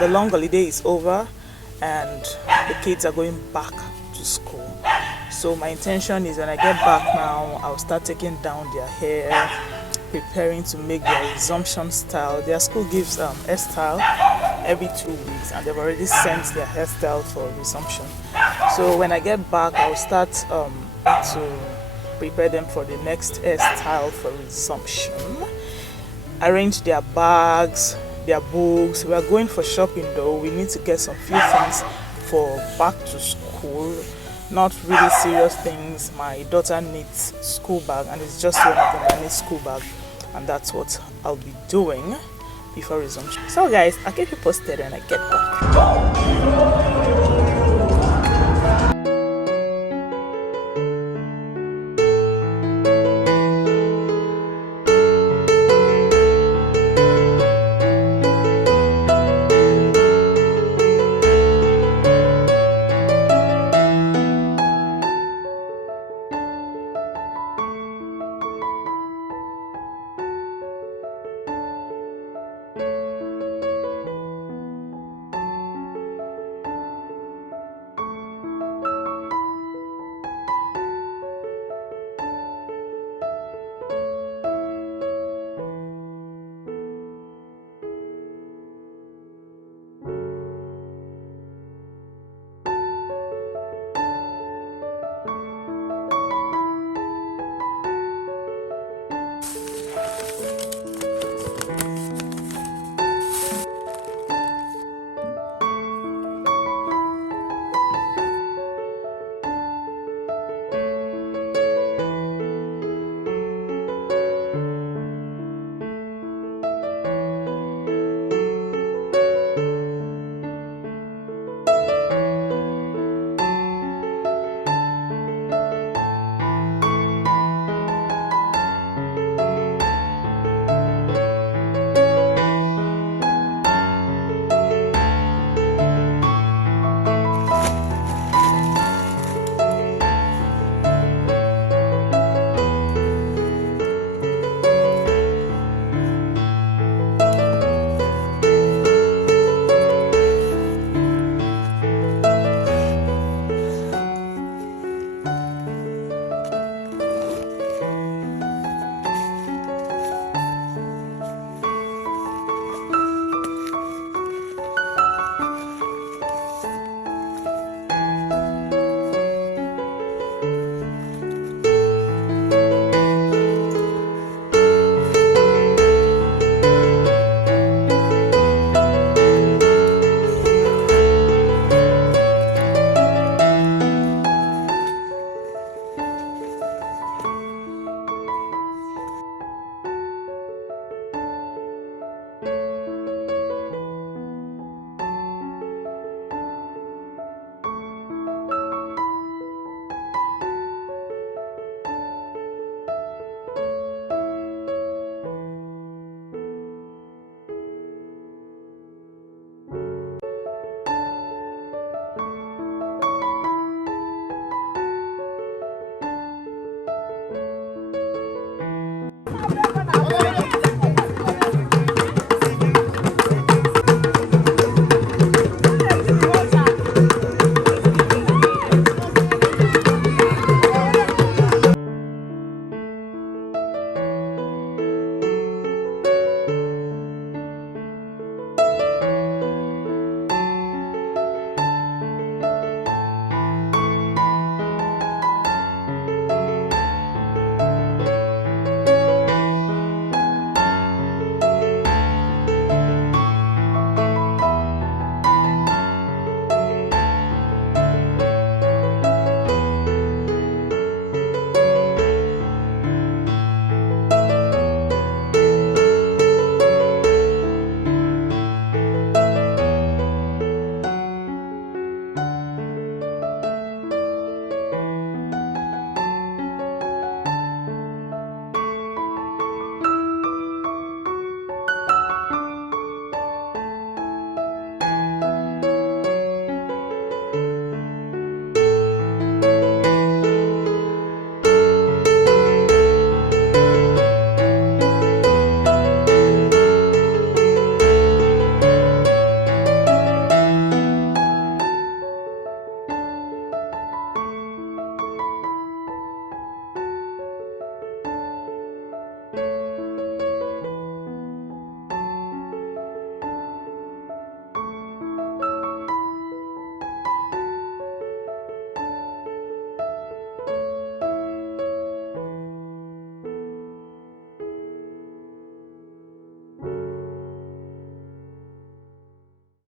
the long holiday is over and the kids are going back to school. So my intention is when I get back now, I'll start taking down their hair, preparing to make their resumption style. Their school gives hairstyle every 2 weeks, and they've already sent their hairstyle for resumption. So when I get back, I'll start to prepare them for the next hairstyle for resumption. Arrange their bags, their books. We are going for shopping though. We need to get some few things for back to school. Not really serious things. My daughter needs school bag, and it's just one of them that needs school bag, and that's what I'll be doing before resumption. So guys, I'll keep you posted when I get back.